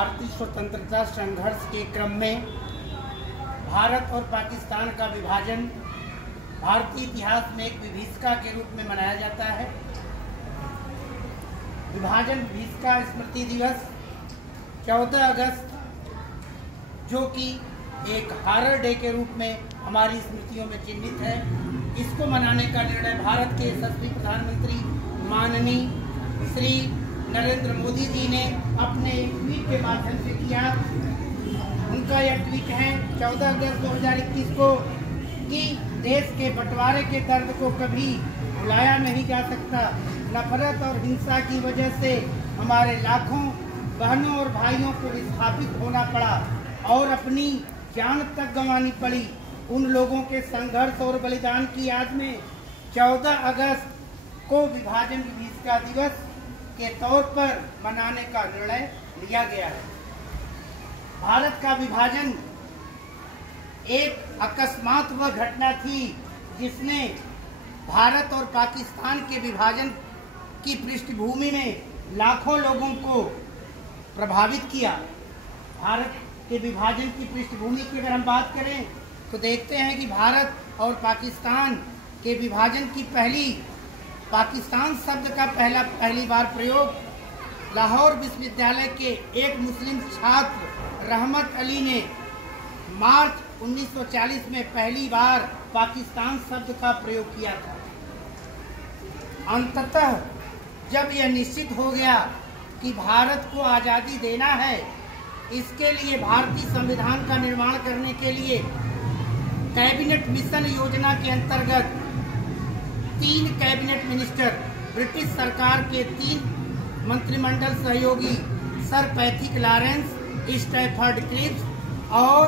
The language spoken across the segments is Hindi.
भारतीय स्वतंत्रता संघर्ष के क्रम में भारत और पाकिस्तान का विभाजन भारतीय इतिहास में एक विभीषिका के रूप में मनाया जाता है। विभाजन विभीषिका स्मृति दिवस 14 अगस्त, जो कि एक हॉरर डे के रूप में हमारी स्मृतियों में चिन्हित है, इसको मनाने का निर्णय भारत के यशस्वी प्रधानमंत्री माननीय श्री नरेंद्र मोदी जी ने अपने ट्वीट के माध्यम से किया। उनका यह ट्वीट है 14 अगस्त 2021 को कि देश के बंटवारे के दर्द को कभी भुलाया नहीं जा सकता। नफरत और हिंसा की वजह से हमारे लाखों बहनों और भाइयों को विस्थापित होना पड़ा और अपनी जान तक गंवानी पड़ी। उन लोगों के संघर्ष और बलिदान की याद में 14 अगस्त को विभाजन विभीषिका दिवस के तौर पर मनाने का निर्णय लिया गया है। भारत का विभाजन एक अकस्मात वह घटना थी जिसने भारत और पाकिस्तान के विभाजन की पृष्ठभूमि में लाखों लोगों को प्रभावित किया। भारत के विभाजन की पृष्ठभूमि की अगर हम बात करें तो देखते हैं कि भारत और पाकिस्तान के विभाजन की पाकिस्तान शब्द का पहली बार प्रयोग लाहौर विश्वविद्यालय के एक मुस्लिम छात्र रहमत अली ने मार्च 1940 में पहली बार पाकिस्तान शब्द का प्रयोग किया था। अंततः जब यह निश्चित हो गया कि भारत को आज़ादी देना है, इसके लिए भारतीय संविधान का निर्माण करने के लिए कैबिनेट मिशन योजना के अंतर्गत 3 कैबिनेट मिनिस्टर, ब्रिटिश सरकार के 3 मंत्रिमंडल सहयोगी sir Pethick Lawrence, Stafford Cripps और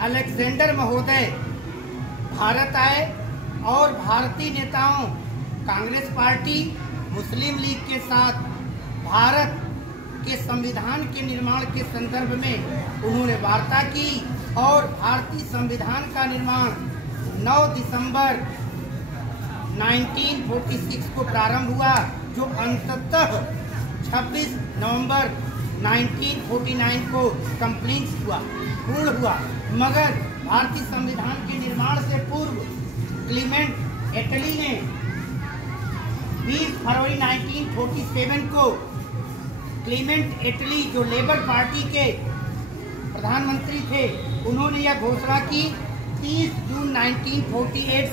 अलेक्जेंडर महोदय भारत आए और भारतीय नेताओं, कांग्रेस पार्टी, मुस्लिम लीग के साथ भारत के संविधान के निर्माण के संदर्भ में उन्होंने वार्ता की और भारतीय संविधान का निर्माण 9 दिसंबर 1946 को प्रारंभ हुआ, जो अंततः 26 नवंबर 1949 को पूर्ण हुआ। मगर भारतीय संविधान के निर्माण से पूर्व क्लीमेंट एटली ने 20 फरवरी 1947 को क्लीमेंट एटली, जो लेबर पार्टी के प्रधानमंत्री थे, उन्होंने यह घोषणा की 30 जून 1948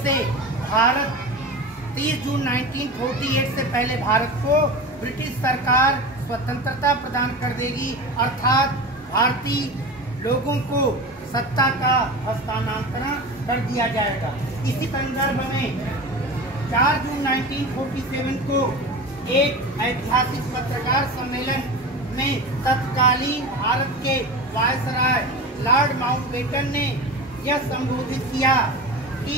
से पहले भारत को ब्रिटिश सरकार स्वतंत्रता प्रदान कर देगी, अर्थात भारतीय लोगों को सत्ता का हस्तांतरण कर दिया जाएगा। इसी संदर्भ में 4 जून 1947 को एक ऐतिहासिक पत्रकार सम्मेलन में तत्कालीन भारत के वायसराय लॉर्ड माउंटबेटन ने यह संबोधित किया कि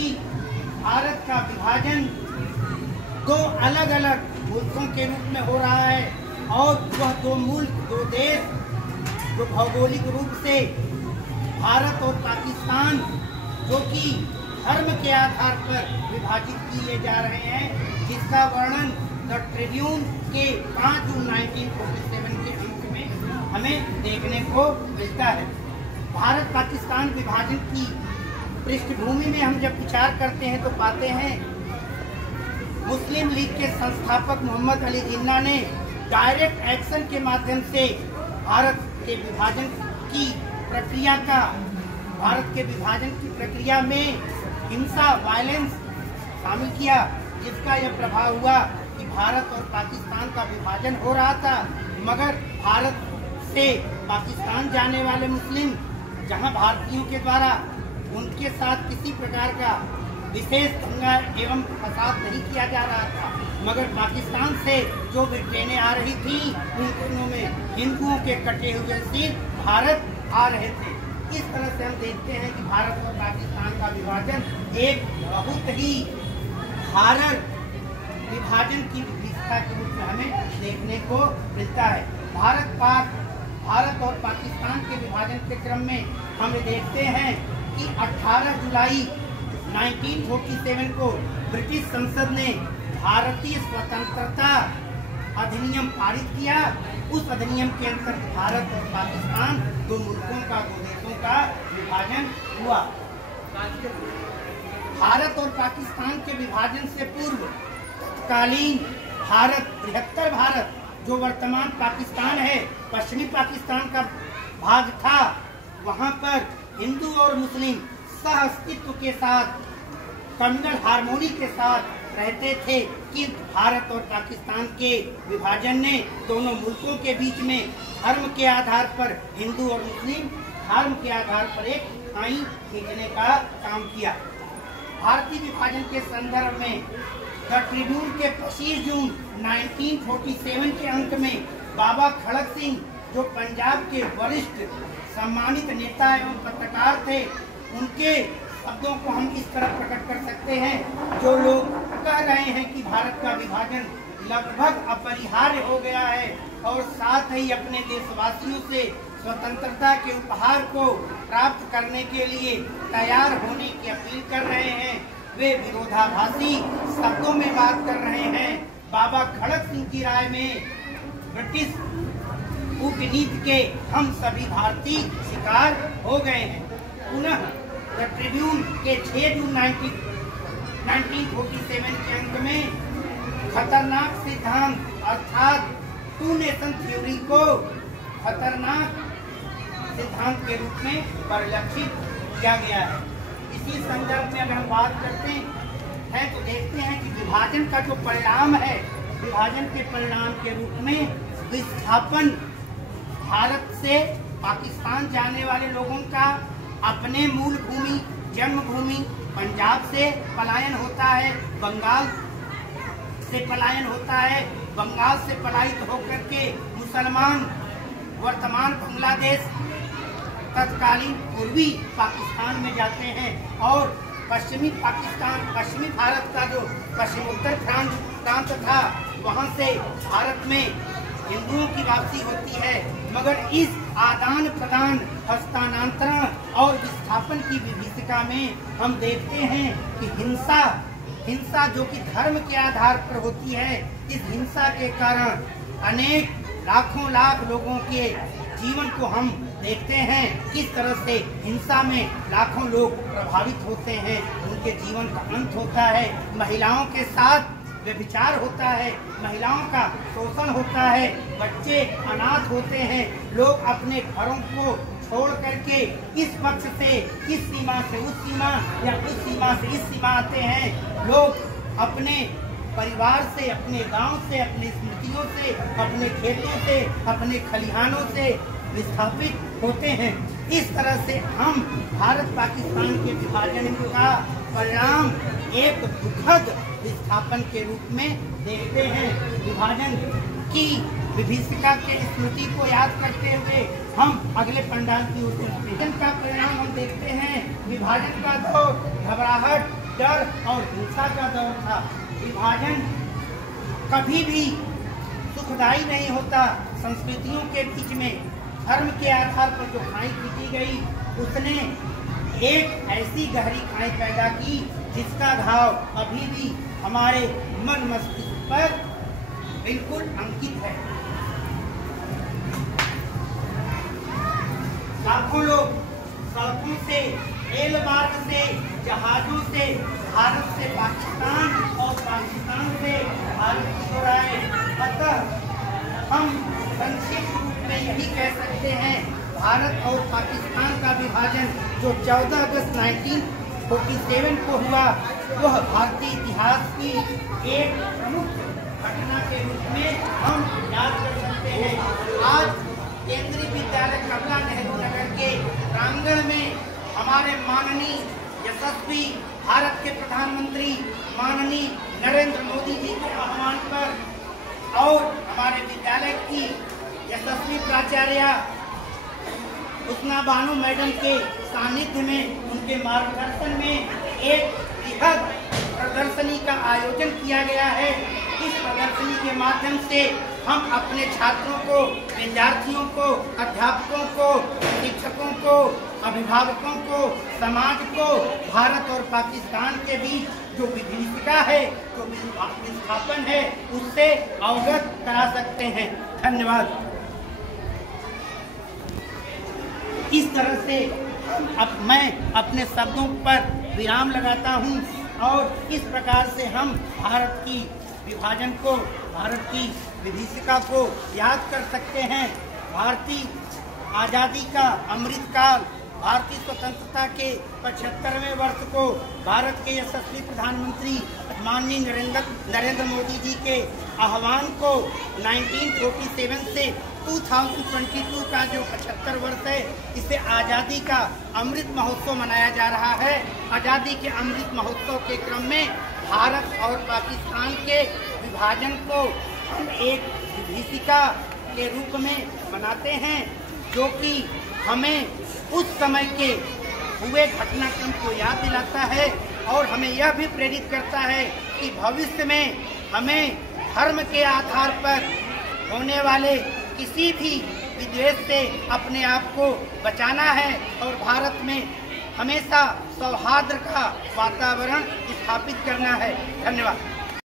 भारत का विभाजन 2 अलग अलग मुल्कों के रूप में हो रहा है और वह 2 देश जो भौगोलिक रूप से भारत और पाकिस्तान, जो कि धर्म के आधार पर विभाजित किए जा रहे हैं, जिसका वर्णन द ट्रिब्यून के 5 जून 1947 के अंक में हमें देखने को मिलता है। भारत पाकिस्तान विभाजन की पृष्ठभूमि में हम जब विचार करते हैं तो पाते हैं मुस्लिम लीग के संस्थापक मोहम्मद अली जिन्ना ने डायरेक्ट एक्शन के माध्यम से भारत के विभाजन की प्रक्रिया में हिंसा, वायलेंस शामिल किया, जिसका यह प्रभाव हुआ कि भारत और पाकिस्तान का विभाजन हो रहा था। मगर भारत से पाकिस्तान जाने वाले मुस्लिम, जहां भारतीयों के द्वारा उनके साथ किसी प्रकार का विशेष दंगा एवं फसाद नहीं किया जा रहा था, मगर पाकिस्तान से जो भी ट्रेनें आ रही थी, उन ट्रेनों में हिंदुओं के कटे हुए सिर भारत आ रहे थे। इस तरह से हम देखते हैं कि भारत और पाकिस्तान का विभाजन एक बहुत ही हॉरर विभाजन की विभीषिका के रूप में हमें देखने को मिलता है। भारत और पाकिस्तान के विभाजन के क्रम में हम देखते हैं कि 18 जुलाई 1947 को ब्रिटिश संसद ने भारतीय स्वतंत्रता अधिनियम पारित किया। उस अधिनियम के अंतर्गत भारत और पाकिस्तान दो मुल्कों का, दो देशों का विभाजन हुआ। भारत और पाकिस्तान के विभाजन से पूर्व तत्कालीन भारत, बृहत्तर भारत जो वर्तमान पाकिस्तान है, पश्चिमी पाकिस्तान का भाग था, वहां पर हिंदू और मुस्लिम सह अस्तित्व के साथ, कम्युनल हार्मोनी के साथ रहते थे। किंतु भारत और पाकिस्तान के विभाजन ने दोनों मुल्कों के बीच में धर्म के आधार पर, हिंदू और मुस्लिम धर्म के आधार पर एक खाई खींचने का काम किया। भारतीय विभाजन के संदर्भ में द ट्रिब्यून के 25 जून 1947 के अंक में बाबा खड़क सिंह, जो पंजाब के वरिष्ठ सम्मानित नेता एवं पत्रकार थे, उनके शब्दों को हम इस तरह प्रकट कर सकते हैं। जो लोग कह रहे हैं कि भारत का विभाजन लगभग अपरिहार्य हो गया है और साथ ही अपने देशवासियों से स्वतंत्रता के उपहार को प्राप्त करने के लिए तैयार होने की अपील कर रहे हैं, वे विरोधाभासी शब्दों में बात कर रहे हैं। बाबा खड़क सिंह की राय में ब्रिटिश उपनीति के हम सभी भारतीय शिकार हो गए हैं। पुनः द ट्रिब्यून के 6 जून 1947 के अंक में खतरनाक सिद्धांत अर्थात टू नेशन थ्योरी को खतरनाक सिद्धांत के रूप में परिलक्षित किया गया है। इसी संदर्भ में अगर हम बात करते हैं तो देखते हैं कि विभाजन का जो परिणाम है, विभाजन के परिणाम के रूप में विस्थापन, भारत से पाकिस्तान जाने वाले लोगों का अपने मूल भूमि, जन्मभूमि पंजाब से पलायन होता है, बंगाल से पलायन होता है, बंगाल से पलायित होकर के मुसलमान वर्तमान बांग्लादेश, तत्कालीन पूर्वी पाकिस्तान में जाते हैं और पश्चिमी पाकिस्तान, पश्चिमी भारत का जो पश्चिमोत्तर प्रांत था, वहां से भारत में हिंदुओं की वापसी होती है। मगर इस आदान प्रदान, हस्तांतरण और विस्थापन की विभीषिका में हम देखते हैं कि हिंसा जो कि धर्म के आधार पर होती है, इस हिंसा के कारण अनेक लाखों लाख लोगों के जीवन को हम देखते हैं। किस तरह से हिंसा में लाखों लोग प्रभावित होते हैं, उनके जीवन का अंत होता है, महिलाओं के साथ व्यभिचार होता है, महिलाओं का शोषण होता है, बच्चे अनाथ होते हैं, लोग अपने घरों को छोड़ करके इस पक्ष से इस सीमा से उस सीमा या उस सीमा से इस सीमा आते हैं। लोग अपने परिवार से, अपने गांव से, अपनी स्मृतियों से, अपने खेतों से, अपने खलिहानों से विस्थापित होते हैं। इस तरह से हम भारत पाकिस्तान के विभाजन का परिणाम एक दुखद विस्थापन के रूप में देखते हैं। विभाजन की विभीषिका के स्मृति को याद करते हुए हम अगले पंडाल की ओर चलते हैं। का परिणाम हम देखते हैं। विभाजन का दौर घबराहट, डर और हिंसा का दौर था। विभाजन कभी भी सुखदायी नहीं होता। संस्कृतियों के बीच में धर्म के आधार पर जो खाई पीटी गई, उसने एक ऐसी गहरी खाई पैदा की जिसका घाव अभी भी हमारे मन मस्तिष्क पर बिल्कुल अंकित है। लाखों लोग सड़कों से, रेल मार्ग से, जहाजों से भारत से पाकिस्तान और पाकिस्तान से भारत की ओर आए। अतः हम संक्षिप्त रूप में यही कह सकते हैं, भारत और पाकिस्तान का विभाजन जो 14 अगस्त 1947 को हुआ, वह भारतीय इतिहास की एक प्रमुख घटना के रूप में हम याद कर सकते हैं। आज केंद्रीय विद्यालय कमला नेहरू नगर के प्रांगण में हमारे माननीय यशस्वी भारत के प्रधानमंत्री माननीय नरेंद्र मोदी जी के आह्वान पर और हमारे विद्यालय की यशस्वी प्राचार्य उस्ना बानो मैडम के सानिध्य में, उनके मार्गदर्शन में एक बृहद प्रदर्शनी का आयोजन किया गया है। इस प्रदर्शनी के माध्यम से हम अपने छात्रों को, विद्यार्थियों को, अध्यापकों को, शिक्षकों को, अभिभावकों को, समाज को भारत और पाकिस्तान के बीच जो विभीषिका है, जो विस्थापन है, उससे अवगत करा सकते हैं। धन्यवाद। इस तरह से अब मैं अपने शब्दों पर विराम लगाता हूं और इस प्रकार से हम भारत की विभाजन को, भारत की विभीषिका को याद कर सकते हैं। भारतीय आज़ादी का अमृतकाल, भारतीय स्वतंत्रता के 75वें वर्ष को भारत के यशस्वी प्रधानमंत्री माननीय नरेंद्र मोदी जी के आह्वान को 1947 से 2022 का जो 75 वर्ष है, इसे आज़ादी का अमृत महोत्सव मनाया जा रहा है। आज़ादी के अमृत महोत्सव के क्रम में भारत और पाकिस्तान के विभाजन को हम एक विभीषिका के रूप में मनाते हैं, जो कि हमें उस समय के हुए घटनाक्रम को याद दिलाता है और हमें यह भी प्रेरित करता है कि भविष्य में हमें धर्म के आधार पर होने वाले किसी भी विद्वेष से अपने आप को बचाना है और भारत में हमेशा सौहार्द का वातावरण स्थापित करना है। धन्यवाद।